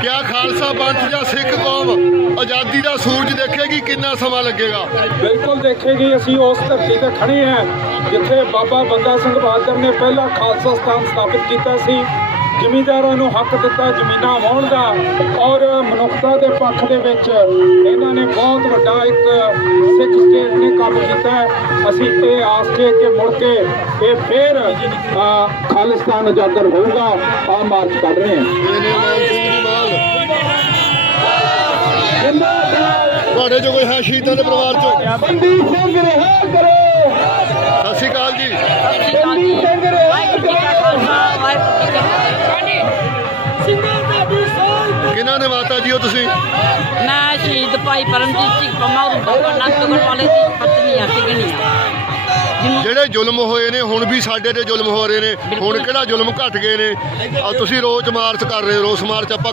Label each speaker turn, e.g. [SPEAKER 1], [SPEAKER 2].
[SPEAKER 1] ਕਿਆ ਖਾਲਸਾ ਪੰਥ ਜਾਂ ਸਿੱਖ ਕੌਮ ਆਜ਼ਾਦੀ ਦਾ ਸੂਰਜ ਦੇਖੇਗੀ? ਕਿੰਨਾ ਸਮਾਂ ਲੱਗੇਗਾ?
[SPEAKER 2] ਬਿਲਕੁਲ ਦੇਖੇਗੀ। ਅਸੀਂ ਉਸ ਧਰਤੀ ਤੇ ਖੜੇ ਹਾਂ ਜਿੱਥੇ ਬਾਬਾ ਬੰਦਾ ਸਿੰਘ ਬਹਾਦਰ ਨੇ ਪਹਿਲਾ ਖਾਲਸਾ ਸਥਾਨ ਸਥਾਪਿਤ ਕੀਤਾ ਸੀ। ਜ਼ਿਮੀਂਦਾਰਾਂ ਨੂੰ ਹੱਕ ਦਿੱਤਾ ਜ਼ਮੀਨਾਂ ਵਾਹੁਣ ਦਾ, ਔਰ ਮਨੁੱਖਤਾ ਦੇ ਪੱਖ ਦੇ ਵਿੱਚ ਇਹਨਾਂ ਨੇ ਬਹੁਤ ਵੱਡਾ ਇੱਕ ਸਿੱਖ ਸਟੇਟ ਨੇ ਕੰਮ ਕੀਤਾ ਹੈ। ਅਸੀਂ ਇਹ ਆਸ ਕੇ ਮੁੜ ਕੇ ਇਹ ਫਿਰ ਖਾਲਿਸਤਾਨ ਉਜਾਗਰ ਹੋਊਗਾ। ਆ ਮਾਰਚ ਕੱਢ ਰਹੇ ਹਾਂ।
[SPEAKER 1] ਤੁਹਾਡੇ ਜੋ ਕੋਈ ਹੈ ਸ਼ਹੀਦਾਂ ਦੇ ਪਰਿਵਾਰ ਚੋਂ?
[SPEAKER 2] ਬੰਦੀ ਸਿੰਘ ਰਿਹਾ ਕਰੋ।
[SPEAKER 1] ਸਤਿ ਸ਼੍ਰੀ ਅਕਾਲ ਜੀ।
[SPEAKER 2] ਬੰਦੀ ਸਿੰਘ ਰਿਹਾ
[SPEAKER 1] ਕਿਹਨਾਂ ਨੇ ਮਾਤਾ ਜੀ ਹੋ ਤੁਸੀਂ?
[SPEAKER 3] ਮੈਂ ਸ਼ਹੀਦ ਭਾਈ ਪਰਮਜੀਤ ਸਿੰਘ ਪੰਮਾ ਅਨੰਦਗੜ੍ਹ ਵਾਲੇ ਦੀ ਪਤਨੀ ਆ ਸਿਗਣੀਆਂ।
[SPEAKER 1] ਜਿਹੜੇ ਜ਼ੁਲਮ ਹੋਏ ਨੇ ਹੁਣ ਵੀ ਸਾਡੇ ਤੇ ਜ਼ੁਲਮ ਹੋ ਰਹੇ ਨੇ। ਹੁਣ ਕਿਹੜਾ ਜ਼ੁਲਮ ਘਟ ਗਏ ਨੇ? ਤੁਸੀਂ ਰੋਸ ਮਾਰਚ ਕਰ ਰਹੇ ਹੋ। ਰੋਸ ਮਾਰਚ ਆਪਾਂ